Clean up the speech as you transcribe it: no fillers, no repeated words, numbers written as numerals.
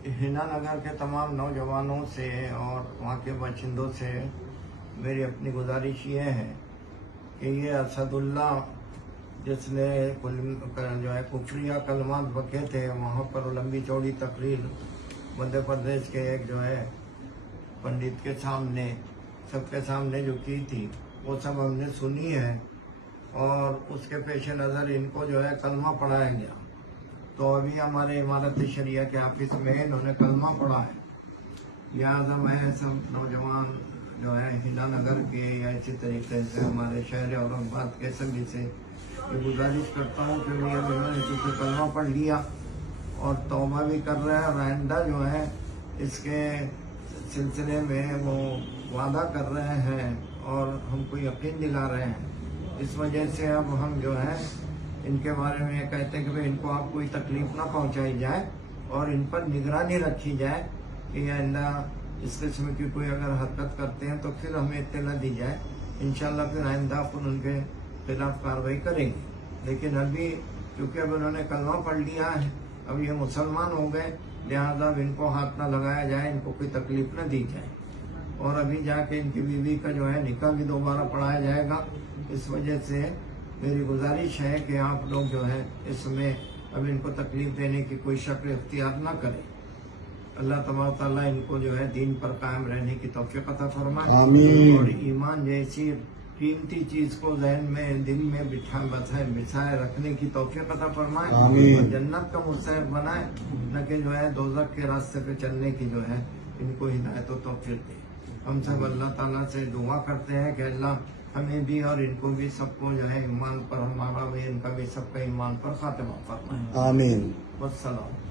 हिना नगर के तमाम नौजवानों से और वहाँ के बाशिंदों से मेरी अपनी गुजारिश ये है कि ये असदुल्ला जिसने जो है कुफरिया कलमात बके थे, वहाँ पर लंबी चौड़ी तकरीर मध्य प्रदेश के एक जो है पंडित के सामने, सबके सामने जो की थी, वो सब हमने सुनी है और उसके पेश नज़र इनको जो है कलमा पढ़ाया गया। तो अभी हमारे इमारत शरिया के ऑफिस में इन्होंने कलमा पढ़ा है। लिहाजा मैं सब नौजवान जो है हिना नगर के या इसी तरीके से हमारे शहर औरंगाबाद के सभी से ये गुजारिश करता हूँ कि मैं इन्होंने चूँकि कलमा पढ़ लिया और तौबा भी कर रहे हैं और आइंदा जो है इसके सिलसिले में वो वादा कर रहे हैं और हमको यकीन दिला रहे हैं। इस वजह से अब हम जो है इनके बारे में कहते हैं कि भाई इनको आप कोई तकलीफ ना पहुंचाई जाए और इन पर निगरानी रखी जाए कि आइंदा इस किस्म की कोई अगर हरकत करते हैं तो फिर हमें इत्तला दी जाए। इंशाल्लाह फिर आइंदा अपन उनके खिलाफ कार्रवाई करेंगे। लेकिन अभी क्योंकि अब उन्होंने कलमा पढ़ लिया है, अब ये मुसलमान हो गए, लिहाजा अब इनको हाथ ना लगाया जाए, इनको कोई तकलीफ न दी जाए और अभी जाके इनकी बीवी का जो है निकाह भी दोबारा पढ़ाया जाएगा। इस वजह से मेरी गुजारिश है कि आप लोग जो है इसमें अब इनको तकलीफ देने की कोई शक्ल इख्तियार ना करें। अल्लाह तबारक ताला इनको जो है दीन पर कायम रहने की तौफीक अता फरमाए और ईमान जैसी कीमती चीज को ज़हन में दिल में बिछाए रखने की तौफीक अता फरमाए और जन्नत का मुस्तहिक बनाए, न कि जो है दोज़ख के रास्ते पे चलने की जो है इनको हिदायत और तौफीक दे। हम सब अल्लाह ताला से दुआ करते हैं कि अल्लाह हमें भी और इनको भी सबको जो है ईमान पर, हमारा भी इनका भी सबका ईमान पर खातिमा फरमाए। आमीन। वस्सलाम।